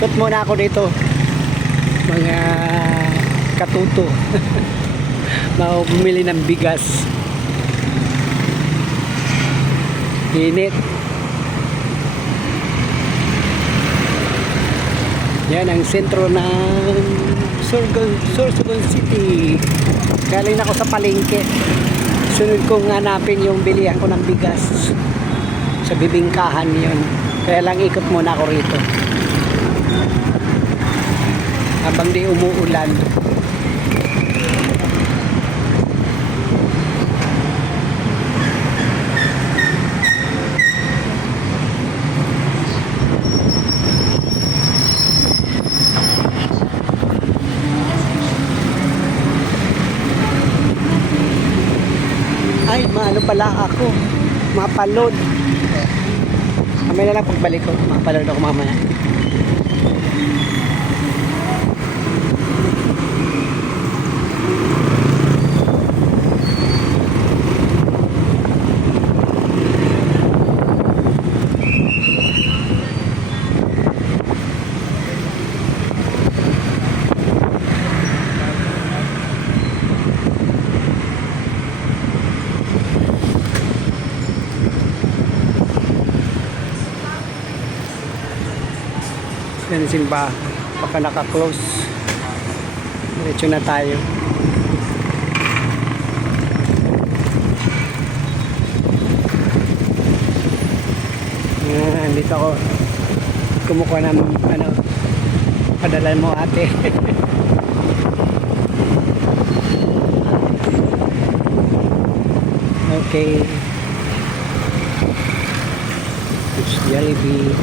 Ikot muna ako dito, mga katuto. Bumili ng bigas. Init. Yan ang sentro ng Sorsogon City. Galing ako sa palengke. Sunod kong hanapin yung bilihan ko ng bigas sa bibingkahan yon. Kaya lang ikot muna ako rito habang di umuulan. Ay, maano pala ako, mapalod. Mamaya na lang pagbalik ko, mapalod ako mamaya. Yan ang simbahan, baka naka-close. Diretso na tayo. Dito ako kumukuha ng ano, padala mo ate. Okay, it's Jollibee.